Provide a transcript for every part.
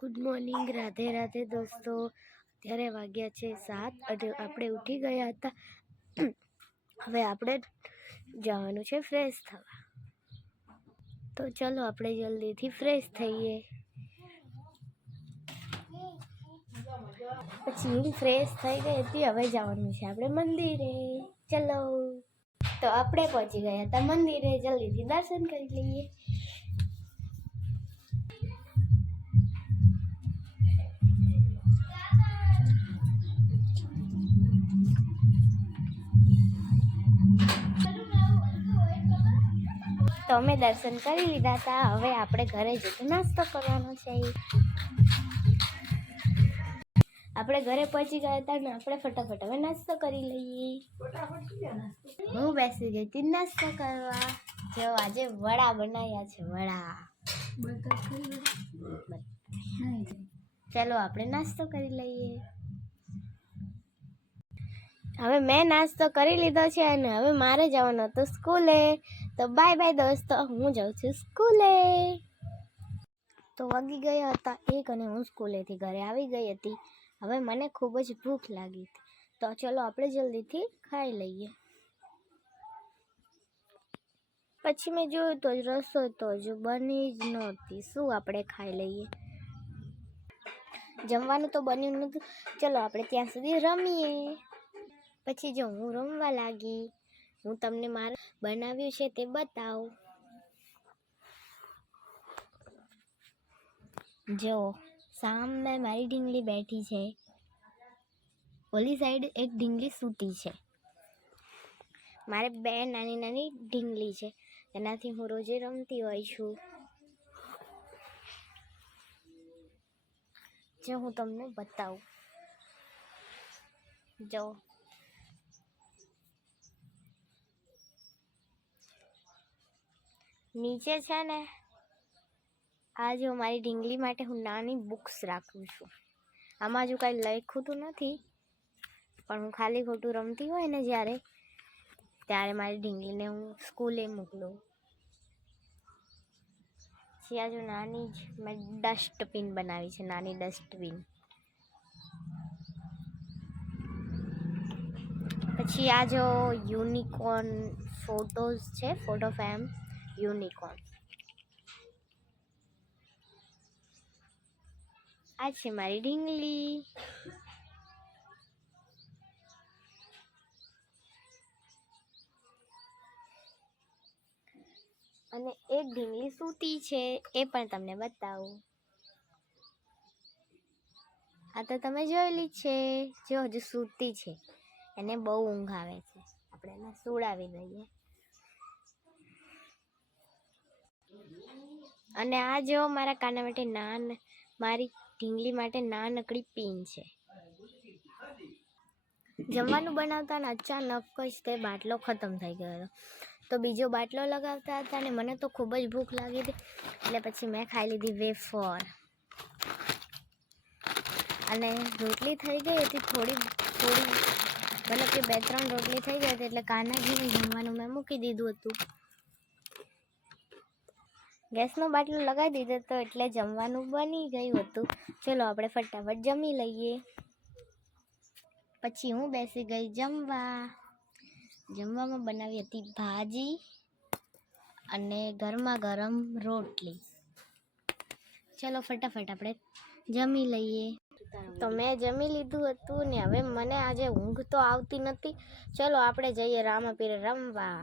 Good morning, Radhe Radhe દોસ્તો. અત્યારે વાગ્યા છે સાત, અને આપણે ઉઠી ગયા હતા. હવે આપણે જવાનું છે ફ્રેશ થવા. તો ચલો આપણે જલ્દીથી ફ્રેશ થઈએ. પછી ફ્રેશ થઈ ગઈ હતી, હવે જવાનું છે આપણે મંદિરે. ચલો. તો આપણે પહોંચી ગયા હતા મંદિરે. જલ્દીથી દર્શન કરી લઈએ. તો અમે દર્શન કરી લીધા હતા હવે આપણે ઘરે જઈને નાસ્તો કરવાનો છે. આપણે ઘરે પહોંચી ગયા હતા ને આપણે ફટાફટ હવે નાસ્તો કરી લઈએ. હું બેસી ગઈ હતી નાસ્તો કરવા. જો આજે વડા બનાવ્યા છે, વડા. ચાલો આપણે નાસ્તો કરી લઈએ. હવે મેં નાસ્તો કરી લીધો છે અને હવે મારે જવાનું હતું સ્કૂલે. તો બાય બાય દોસ્તો, હું જાઉં છું સ્કૂલે. તો વાગી ગયા હતા એક અને હું સ્કૂલેથી ઘરે આવી ગઈ હતી. હવે મને ખૂબ જ ભૂખ લાગી હતી. તો ચલો આપણે જલ્દીથી ખાઈ લઈએ. પછી મેં જોયું તો જ, રસોઈ તો જ બની જ નહોતી. શું આપણે ખાઈ લઈએ? જમવાનું તો બન્યું નહોતું. ચલો આપણે ત્યાં સુધી રમીએ. પછી જો હું રમવા લાગી હું તમને મારે બનાવ્યું છે તે બતાવું. જો, સામે મારી ઢીંગલી બેઠી છે. ઓલી સાઈડ એક ઢીંગલી સૂતી છે. મારે બે નાની નાની ઢીંગલી છે. એનાથી હું રોજે રમતી હોય છું. જો, હું તમને બતાવું. જો નીચે છે ને આ જો મારી ઢીંગલી માટે હું નાની બુક્સ રાખું છું. આમાં જો કાંઈ લખ્યું તો નથી, પણ હું ખાલી ખોટું રમતી હોય ને જ્યારે, ત્યારે મારી ઢીંગલીને હું સ્કૂલે મોકલું. પછી આ જો નાની જ મેં ડસ્ટબિન બનાવી છે, નાની ડસ્ટબિન પછી આ જો યુનિકોર્ન ફોટોઝ છે ફોટો ફ્રેમ યુનિકોર્ન આ છે મારી ઢીંગલી અને એક ઢીંગલી સૂતી છે, એ પણ તમને બતાવું. આ તો તમે જોયેલી છે, જો હજુ સૂતી છે. એને બહુ ઊંઘ આવે છે. આપણે એને સુડાવી દઈએ અને આ જો મારા કાના માટે નાન, મારી ઢીંગલી માટે નાનકડી પીન છે. જમવાનું બનાવતા ને અચાનક જ તે બાટલો ખતમ થઈ ગયો. તો બીજો બાટલો લગાવતા હતા ને મને તો ખૂબ જ ભૂખ લાગી હતી. એટલે પછી મેં ખાઈ લીધી વેફર. અને રોટલી થઈ ગઈ હતી થોડી થોડી, મતલબ કે બે ત્રણ રોટલી થઈ ગઈ હતી એટલે કાનાજીને જમવાનું મેં મૂકી દીધું હતું. ગેસનો બાટલો લગાવી દીધો હતો એટલે જમવાનું બની ગયું હતું. ચલો આપણે ફટાફટ જમી લઈએ. પછી હું બેસી ગઈ જમવા. જમવામાં બનાવી હતી ભાજી અને ગરમા ગરમ રોટલી. ચલો ફટાફટ આપણે જમી લઈએ. તો મેં જમી લીધું હતું ને હવે મને આજે ઊંઘ તો આવતી નથી. ચલો આપણે જઈએ રામાપીર રમવા.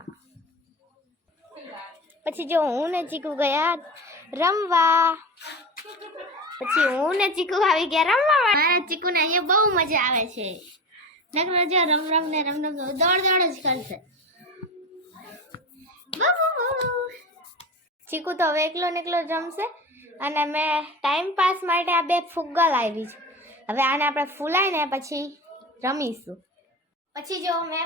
પછી જો હું ને ચીકુ ગયા, રમવા. પછી હું ને ચીકુ આવી ગયા રમવા મારા ચીકુ ને અહીંયા બહુ મજા આવે છે. નકર જો રમ રમ ને રમ રમ દોડ દોડ જ કરશે. ચીકુ તો હવે એકલો ને એકલો રમશે અને મેં ટાઈમ પાસ માટે આ બે ફુગ્ગા લાવી છે. હવે આને આપણે ફૂલાઈને પછી રમીશું. પછી જો મેં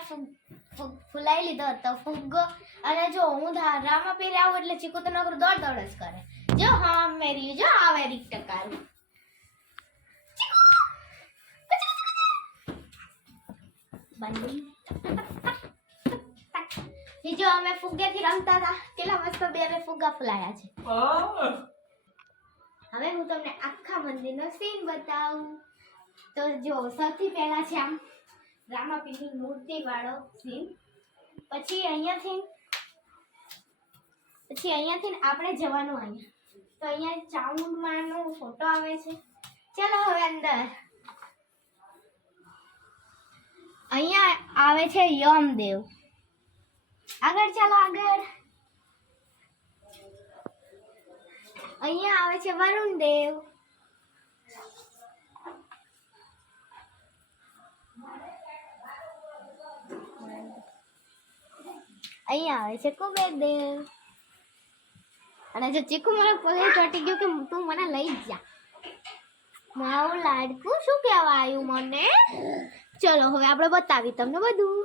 ફૂલાઈ લીધો હતો. ફુગ્ગો અને જો હું ધારામાં રામા પીરે આવું એટલે ચીકુ તો નકરું દોડ દોડ જ કરે. જો હા મેરી જો આવે રીક ટકારું. બંધી જો અમે ફુગ્ગેથી રમતા હતા. કેટલા મસ્ત બે અમે ફુગ્ગા ફૂલાયા છે. હવે હું તમને આખા મંદિરનો સીન બતાવું. તો જો સૌથી પહેલા છે આમ રામાપીરની મૂર્તિ વાળો સીન પછી અહીંયાથી પછી અહીંયાથી આપણે જવાનું અહીંયા. તો અહીંયા ચામુંડમાનો ફોટો આવે છે. ચલો હવે અંદર. અહીંયા આવે છે યમદેવ. આગળ ચાલો આગળ. અહીંયા આવે છે વરુણ દેવ અહીંયા આવે છે કુબેર દેવ. અને જો ચીકુ મને પગે ચોટી ગયું કે તું મને લઈ જા મારું લાડકું, શું કહેવા આવ્યું મને? ચલો, હવે આપણે બતાવી તમને બધું.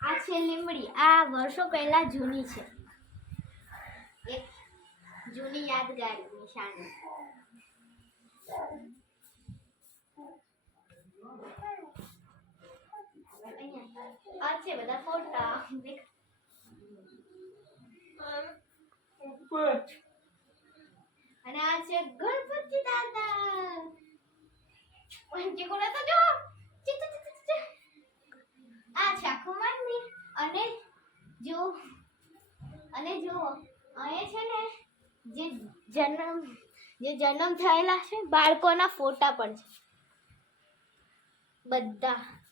આ છે લીમડી. આ વર્ષો પહેલા જૂની છે. જૂની યાદગાર નિશાની. આ છે બધા ફોટા અને આ છે ગણપતિ દાદા પંચી કોને તો જો. આ છે આખું મંદિર અને જો અને જો અહીંયા છે ને જે જન્મ જે જન્મ થયેલા છે બાળકોના ફોટા પણ છે બધા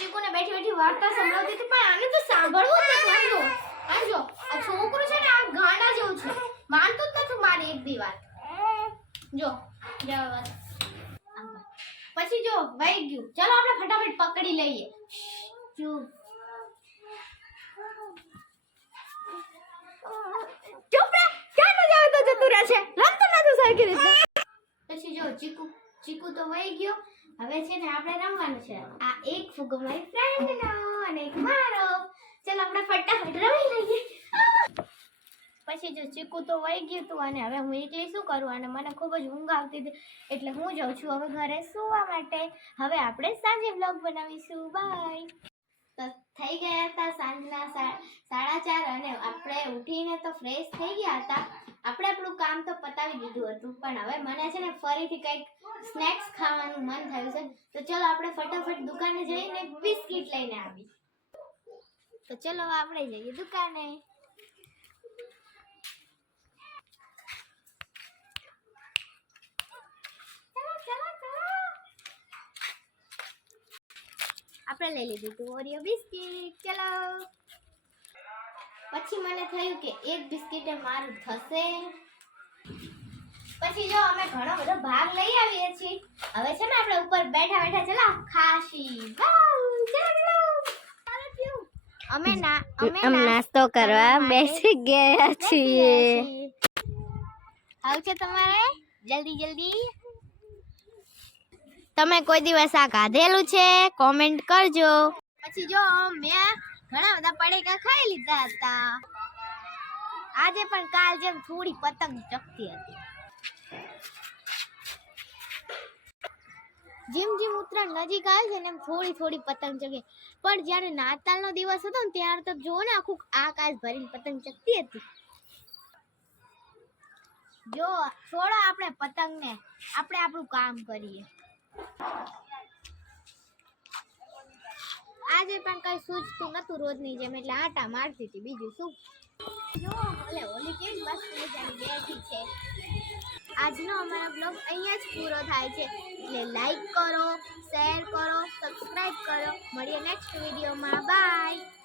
ચીકુને બેઠી બેઠી વાર્તા સંભળાવતી હતી, પણ આને તો સાંભળવું જ નથી આજો આ છોકરું છે ને આ ગાંડા જેવું છે. માનતું જ નથી મારી એક બી વાત. જો, જાવ વાત. પછી જો, વહી ગયું. ચલો આપણે ફટાફટ પકડી લઈએ. જો. ચૂપ છે? રમતો નતું સરખી રીતે. પછી જો, ચીકુ ચીકુ તો વહી ગયો. હવે છે ને આપણે રમવાનું છે. આ એક ફુગ્ગો મારી ફ્રેન્ડનો અને એક મારો. ચલો આપણે ફટાફટ રમી લઈએ. પછી જો ચીકુ તો વહી ગયું તું અને હવે હું એકલી શું કરું? અને મને ખૂબ જ ઊંઘ આવતી હતી, એટલે હું જાઉં છું હવે ઘરે સૂવા માટે. હવે આપણે સાંજે બ્લોગ બનાવીશું. બાય થઈ ગયા હતા સાંજના સાડા ચાર અને આપણે ઉઠીને તો ફ્રેશ થઈ ગયા હતા. આપણે આપણું કામ તો પતાવી દીધું હતું, પણ હવે મને છે ને ફરીથી કંઈક સ્નેક્સ ખાવાનું મન થયું છે. તો ચલો આપણે ફટાફટ દુકાને જઈને બિસ્કિટ લઈને આવી તો ચલો આપણે જઈએ દુકાને. આપણે લઈ લીધું હતું ઓરિયો બિસ્કિટ ચલો. પછી મને થયું કે એક બિસ્કિટે મારું થશે. પછી જો અમે ઘણો બધો ભાગ લઈ આવીએ છીએ. હવે છે ને આપણે ઉપર બેઠા બેઠા ચલા ખાશી. વાવ ચલો ચલો. ચાલો પીવું. અમે ના અમે આમ નાસ્તો કરવા માટે બેસી ગયા બેસી છીએ. ગયા છીએ. આવું છે તમારે? જલ્દી જલ્દી. તમે કોઈ દિવસ આ ખાધેલું છે? કોમેન્ટ કરજો. પછી જો, મેં ઘણા બધા પડીકા ખાઈ લીધા હતા. આજે પણ કાલ જેમ થોડી પતંગ ચકતી હતી. જેમ જેમ ઉત્તરાયણ નજીક આવે છે ને એમ થોડી થોડી પતંગ ચગે. પણ જ્યારે નાતાલનો દિવસ હતો ને, ત્યારે તો જો ને આખું આકાશ ભરીને પતંગ ચગતી હતી. જો, છોડો આપણે પતંગને. આપણે આપણું કામ કરીએ. આજે પણ કઈ સૂચતું નતું રોજની જેમ, એટલે આટા મારતી હતી. બીજું શું? જો, ભલે હોલી કેવી મસ્ત મજાની બેઠી છે. આજનો અમારો બ્લોગ અહીંયા જ પૂરો થાય છે. એટલે લાઈક કરો શેર કરો સબસ્ક્રાઇબ કરો. મળીએ નેક્સ્ટ વિડીયોમાં બાય